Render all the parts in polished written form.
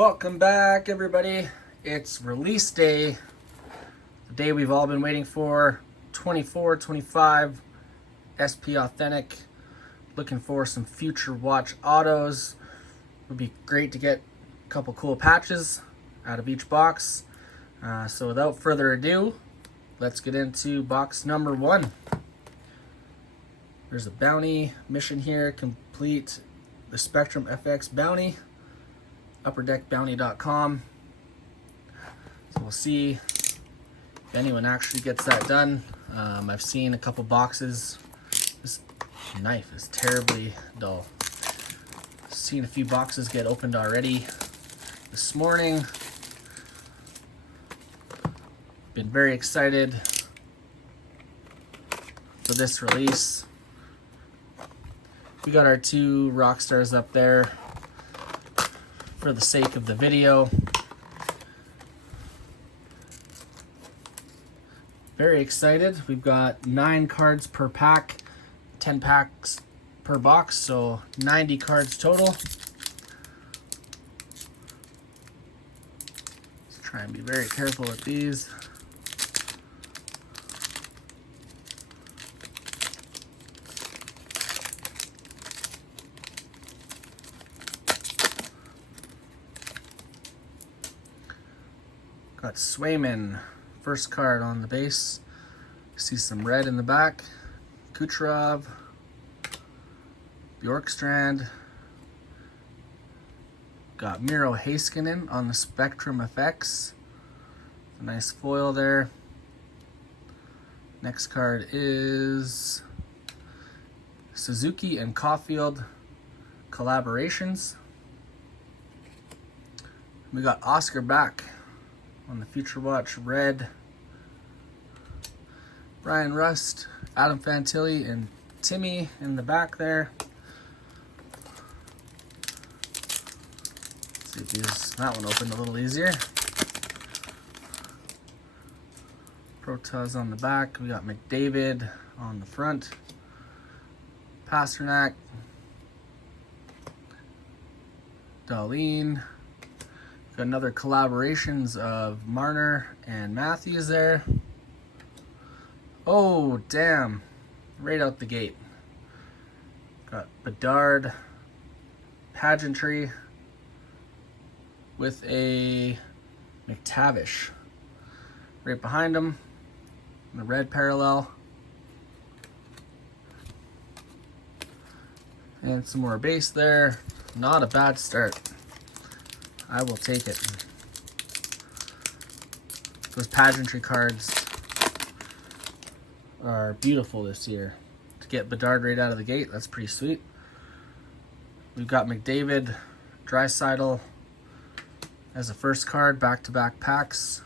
Welcome back, everybody. It's release day, the day we've all been waiting for. 24-25 SP Authentic. Looking for some future watch autos. Would be great to get a couple cool patches out of each box. So without further ado, let's get into box number one. There's a bounty mission here. Complete the Spectrum FX bounty. upperdeckbounty.com. So we'll see if anyone actually gets that done. I've seen a couple boxes. This knife is terribly dull. Seen a few boxes get opened already this morning. Been very excited for this release. We got our two rock stars up there for the sake of the video. Very excited. We've got 9 cards per pack, 10 packs per box, so 90 cards total. Let's try and be very careful with these. Got Swayman, first card on the base. See some red in the back. Kucherov, Bjorkstrand. Got Miro Heiskanen on the Spectrum FX. A nice foil there. Next card is Suzuki and Caulfield collaborations. We got Oscar back on the Future Watch red. Brian Rust, Adam Fantilli, and Timmy in the back there. Let's see if that one opened a little easier. Protoss on the back. We got McDavid on the front. Pasternak. Darlene. Got another collaborations of Marner and Matthews there. Oh, damn. Right out the gate. Got Bedard pageantry with a McTavish right behind him. The red parallel. And some more base there. Not a bad start. I will take it. Those pageantry cards are beautiful this year. To get Bedard right out of the gate, that's pretty sweet. We've got McDavid, Draisaitl as a first card, back-to-back packs.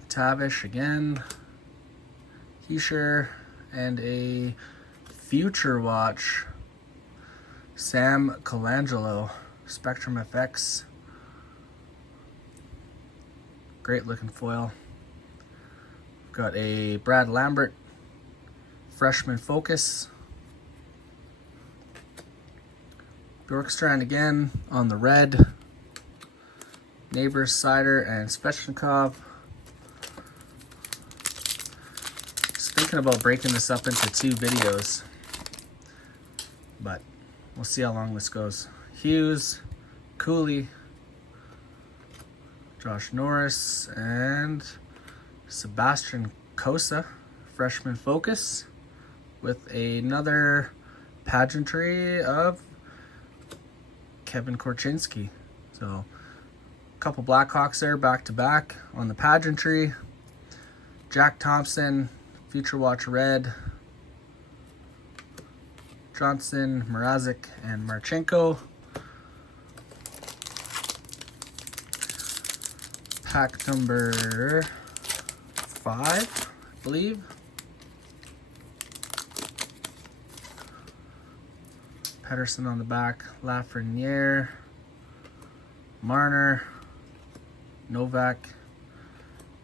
McTavish again. Heischer, and a Future Watch Sam Colangelo, Spectrum FX. Great looking foil. Got a Brad Lambert, freshman focus. Bjorkstrand again on the red. Neighbors, Sider, and Svechnikov. Just thinking about breaking this up into 2 videos, but we'll see how long this goes. Hughes, Cooley, Josh Norris, and Sebastian Cosa, freshman focus, with another pageantry of Kevin Korchinski. So a couple Blackhawks there back to back on the pageantry. Jack Thompson, Future Watch red. Johnson, Mrazek, and Marchenko. Pack number 5, I believe. Pedersen on the back. Lafreniere, Marner, Novak,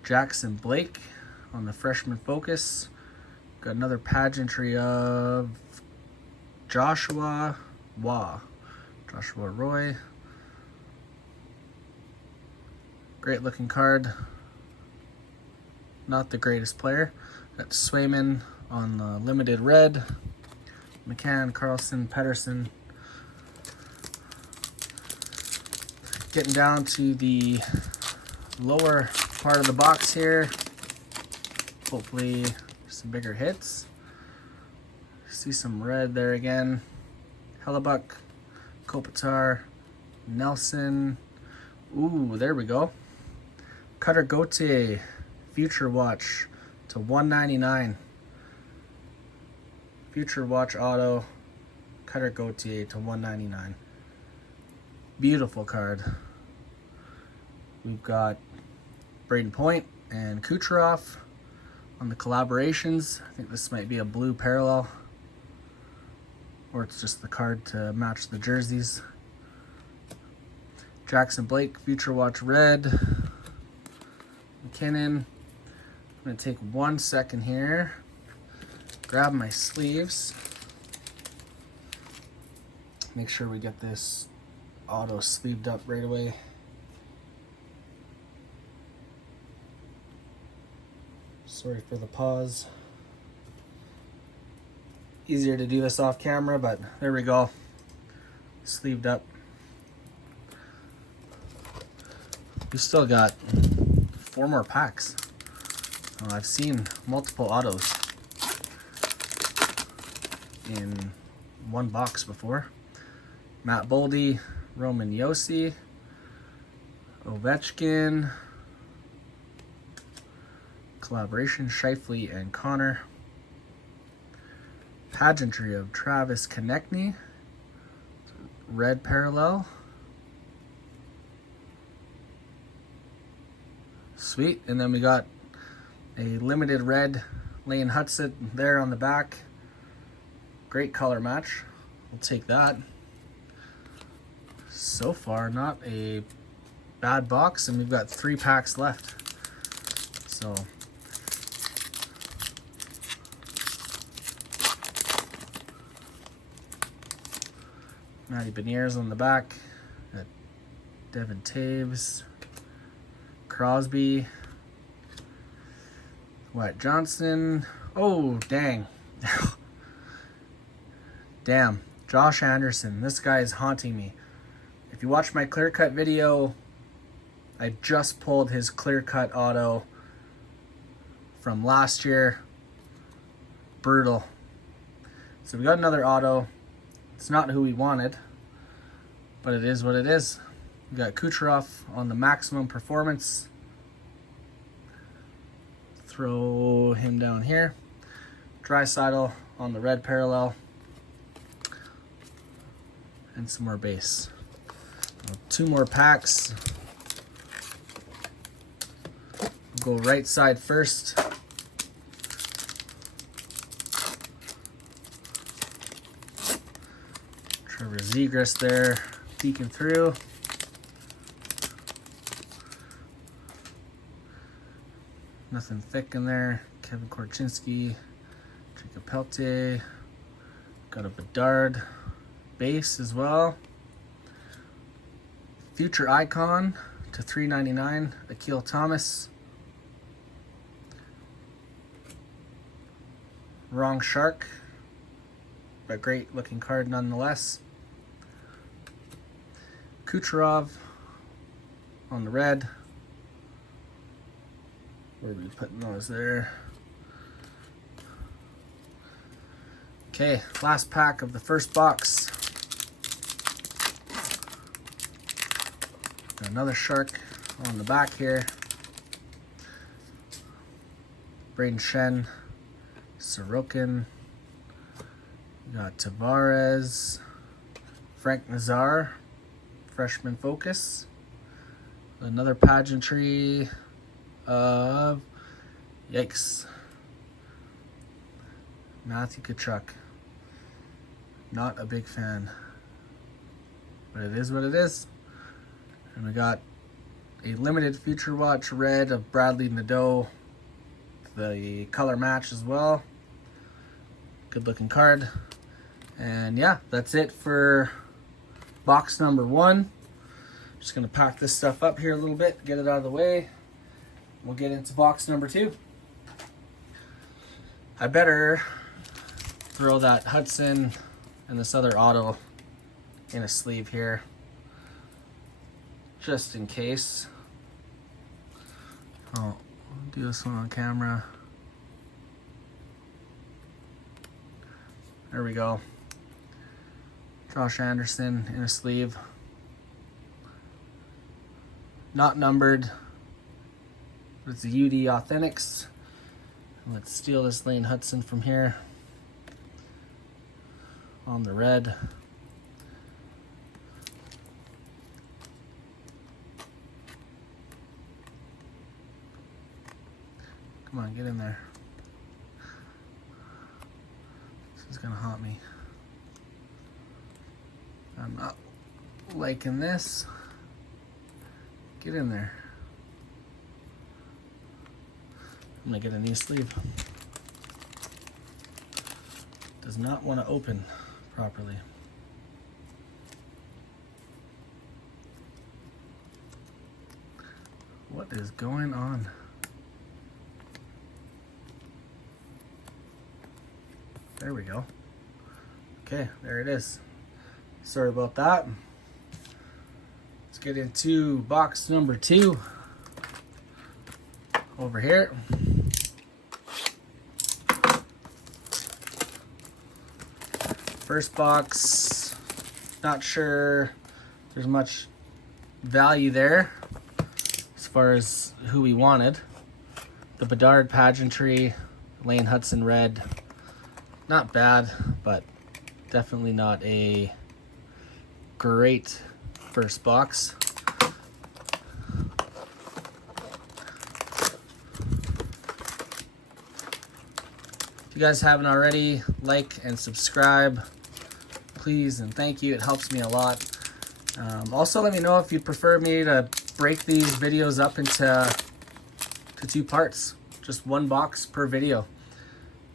Jackson Blake on the freshman focus. Got another pageantry of Joshua Waugh, Joshua Roy. Great looking card. Not the greatest player. Got Swayman on the limited red. McCann, Carlson, Pedersen. Getting down to the lower part of the box here. Hopefully some bigger hits. See some red there again. Hellebuck, Kopitar, Nelson. Ooh, there we go. Cutter Gauthier, Future Watch to 199. Future Watch Auto, Cutter Gauthier to 199. Beautiful card. We've got Braden Point and Kucherov on the collaborations. I think this might be a blue parallel, or it's just the card to match the jerseys. Jackson Blake, Future Watch Red. McKinnon. I'm going to take 1 second here, grab my sleeves, make sure we get this auto sleeved up right away. Sorry for the pause. Easier to do this off camera, but there we go. Sleeved up. We still got 4 more packs. I've seen multiple autos in one box before. Matt Boldy, Roman Yossi, Ovechkin, collaboration, Scheifele and Connor. Pageantry of Travis Konechny, red parallel. Sweet, and then we got a limited red Lane Hudson there on the back. Great color match. We'll take that. So far, not a bad box, and we've got 3 packs left. So Matty Beniers on the back. Got Devin Taves, Crosby, Wyatt Johnson. Oh, dang. Damn. Josh Anderson. This guy is haunting me. If you watch my clear cut video, I just pulled his clear cut auto from last year. Brutal. So we got another auto. It's not who we wanted, but it is what it is. We got Kucherov on the maximum performance. Throw him down here. Draisaitl on the red parallel. And some more base. 2 more packs. We'll go right side first. Trevor Zegras there, peeking through. Nothing thick in there. Kevin Korchinski, Jacob Peltier. Got a Bedard base as well. Future Icon to 399, Akil Thomas. Wrong Shark, but great looking card nonetheless. Kucherov on the red. Where are we putting those there? Okay, last pack of the first box. Got another Shark on the back here. Braden Shen, Sorokin. We got Tavares, Frank Nazar, freshman focus. Another pageantry of, yikes, Matthew Tkachuk. Not a big fan, but it is what it is. And we got a limited Future Watch red of Bradley Nadeau, the color match as well. Good looking card. And yeah, that's it for box number 1. Just gonna pack this stuff up here a little bit, get it out of the way. We'll get into box number 2. I better throw that Hudson and this other auto in a sleeve here, just in case. Oh, I'll do this one on camera. There we go. Josh Anderson in a sleeve. Not numbered. It's the UD Authentics. Let's steal this Lane Hudson from here. On the red. Come on, get in there. This is gonna haunt me. I'm not liking this. Get in there. I'm gonna get a new sleeve. Does not want to open properly. What is going on? There we go. Okay, there it is. Sorry about that. Let's get into box number 2 over here. First box, not sure there's much value there as far as who we wanted. The Bedard Pageantry, Lane Hudson red, not bad, but definitely not a great first box. If you guys haven't already, like and subscribe, please and thank you. It helps me a lot. Also, let me know if you prefer me to break these videos up into 2 parts. Just 1 box per video.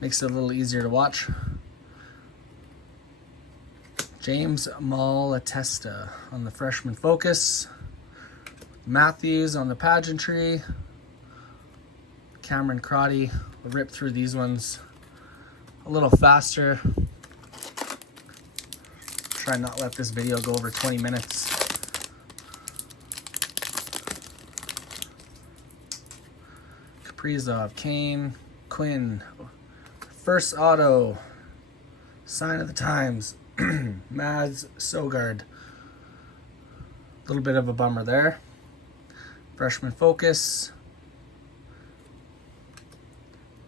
Makes it a little easier to watch. James Malatesta on the Freshman Focus. Matthews on the Pageantry. Cameron Crotty. We'll rip through these ones a little faster. Try not let this video go over 20 minutes. Kaprizov, Kane, Quinn. First auto. Sign of the Times. Mads Sogard. A little bit of a bummer there. Freshman Focus.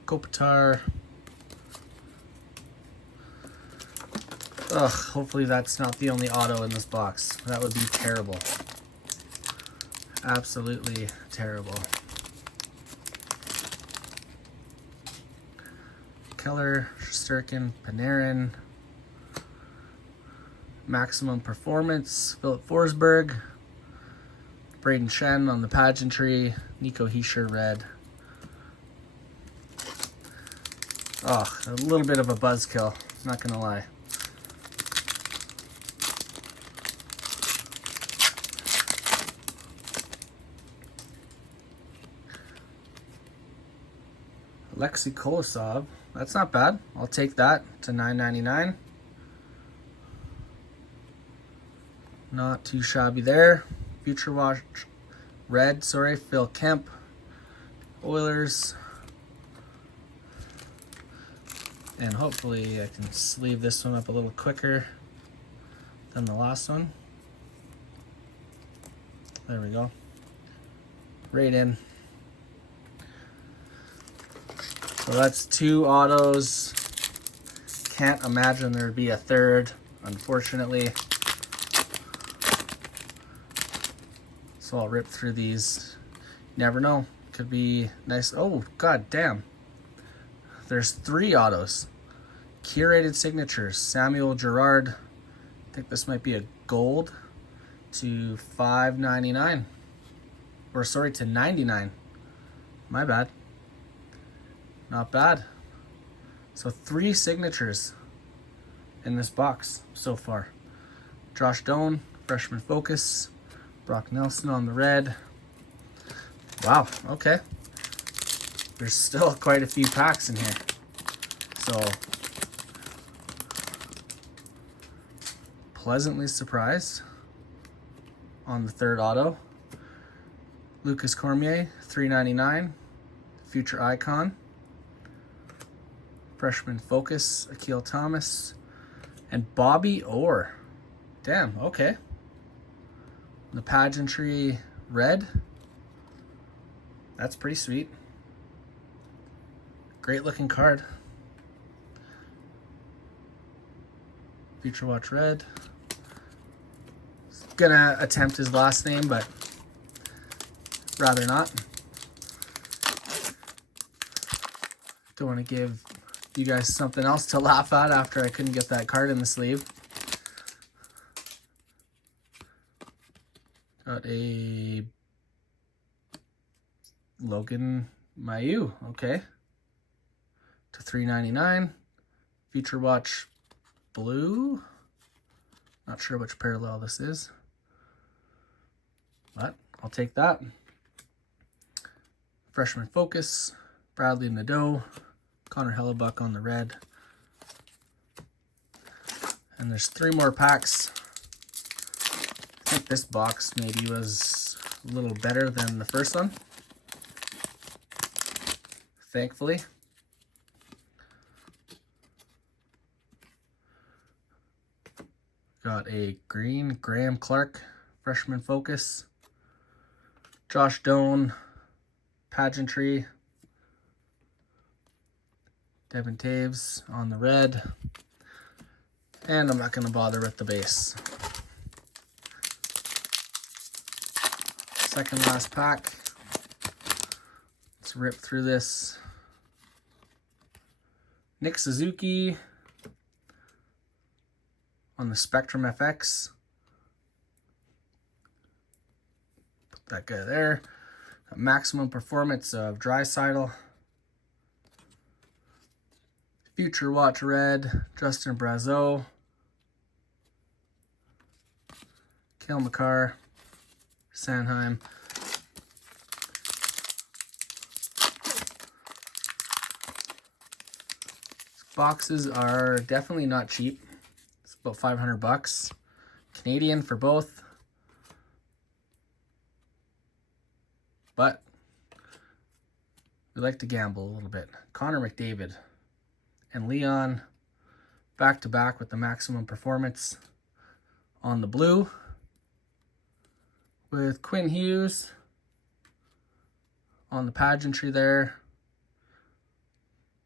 Kopitar. Ugh, hopefully that's not the only auto in this box. That would be terrible. Absolutely terrible. Keller, Sturkin, Panarin. Maximum Performance, Philip Forsberg. Braden Shen on the Pageantry. Nico Hischier red. Oh, a little bit of a buzzkill, not gonna lie. Alexei Kolosov, that's not bad. I'll take that to $9.99. Not too shabby there. Future Watch red, sorry, Phil Kemp. Oilers. And hopefully I can sleeve this one up a little quicker than the last one. There we go. Right in. So that's 2 autos. Can't imagine there'd be a third, unfortunately. So I'll rip through these. Never know. Could be nice. Oh, god damn. There's 3 autos. Curated signatures. Samuel Girard. I think this might be a gold to $5.99. Or sorry, to $99. My bad. Not bad. So 3 signatures in this box so far. Josh Doan, Freshman Focus. Brock Nelson on the red. Wow, okay. There's still quite a few packs in here. So, pleasantly surprised on the third auto. Lucas Cormier, $3.99. Future Icon. Freshman Focus, Akil Thomas. And Bobby Orr. Damn, okay. The Pageantry red. That's pretty sweet. Great looking card. Future Watch red. Gonna attempt his last name, but rather not. Don't want to give you guys something else to laugh at after I couldn't get that card in the sleeve. Got a Logan Mayu, okay. To $3.99. Future Watch blue. Not sure which parallel this is, but I'll take that. Freshman Focus, Bradley Nadeau, Connor Hellebuck on the red. And there's 3 more packs. I think this box maybe was a little better than the first one, thankfully. Got a green Graham Clark, Freshman Focus. Josh Doan, Pageantry. Devin Taves on the red. And I'm not going to bother with the base. Second last pack. Let's rip through this. Nick Suzuki on the Spectrum FX. Put that guy there. A maximum performance of Draisaitl. Future Watch red, Justin Brazeau. Cale Makar, Sanheim. Boxes are definitely not cheap. It's about 500 bucks. Canadian for both. But we like to gamble a little bit. Connor McDavid and Leon back to back with the maximum performance on the blue. With Quinn Hughes on the pageantry there.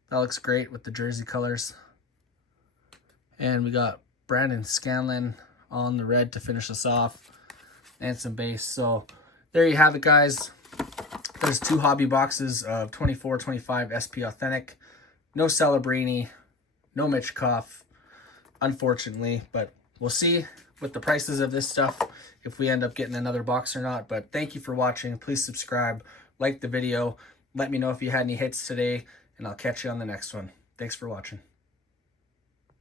That looks great with the jersey colors. And we got Brandon Scanlon on the red to finish us off. And some base. So there you have it, guys. There's 2 hobby boxes of 24-25 SP Authentic. No Celebrini, no Michkov, unfortunately. But we'll see with the prices of this stuff if we end up getting another box or not. But thank you for watching. Please subscribe, like the video. Let me know if you had any hits today, and I'll catch you on the next one. Thanks for watching.